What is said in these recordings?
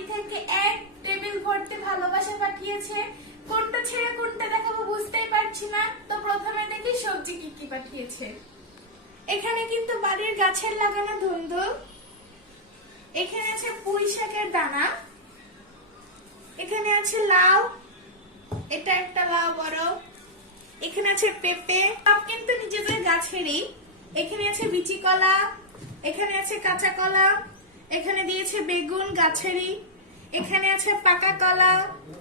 বাড়ি থেকে এক টেবিল ভর্তি ভালোবাসা পাঠিয়েছে। কোনটা ছেড়ে কোনটা দেখাবো বুঝতেই পারছি না। তো প্রথমে দেখি সবজি কি কি পাঠিয়েছে। এখানে কিন্তু বাড়ির গাছের লাগানো ধুন্দুল, এখানে আছে পুঁই শাকের দানা, এখানে আছে লাউ, এটা একটা লাউ বড়, এখানে আছে পেঁপে, সব কিন্তু নিজেদের গাছেরই। এখানে আছে বিচি কলা, এখানে আছে কাঁচা কলা, এখানে দিয়েছে বেগুন গাছেরই, এখানে আছে পাকা কলা,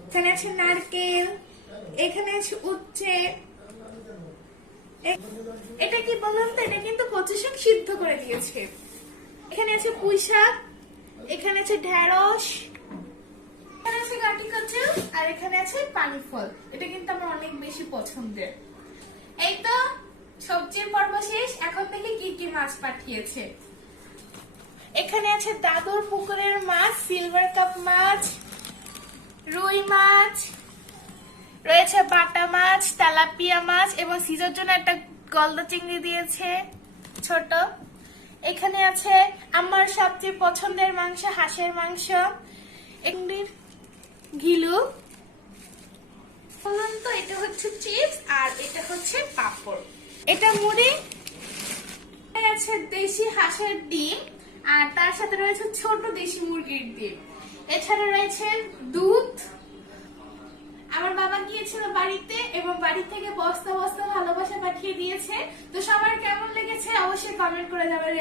এখানে আছে নারকেল, এখানে আছে উচ্ছে। এটা কি বলুন তো, এটা কিন্তু কচু শাক সিদ্ধ করে দিয়েছে। এখানে আছে পুঁই শাক, এখানে আছে ঢেঁড়স, এখানে আছে গাটি কচু, আর এখানে আছে পানি ফল। এটা কিন্তু আমার অনেক বেশি পছন্দের। এই তো সবজির পর্ব শেষ। এখন দেখি কি কি মাছ পাঠিয়েছে। এখানে আছে দাদুর পুকুরের মাছ, সিলভার কাপ মাছ, রুই মাছ, রয়েছে বাটা মাছ, তেলাপিয়া মাছ এবং সিজোর জন্য একটা গলদা চিংড়ি দিয়েছে ছোট। এখানে আছে আমার সবচেয়ে পছন্দের মাংস, হাঁসের মাংস, এগুলির ঘিলু। বলুন তো, এটা হচ্ছে চিপস আর এটা হচ্ছে পাঁপড়, এটা মুড়ি, আছে দেশি হাঁসের ডিম আর তার সাথে রয়েছে ছোট দেশি মুরগির ডিম। এছাড়া রয়েছে দুধ। আমার বাবা গিয়েছিল বাড়িতে এবং বাড়ি থেকে বস্তা বস্তা ভালোবাসা পাঠিয়ে দিয়েছে। তো সবার কেমন লেগেছে অবশ্যই কমেন্ট করে যাবেন।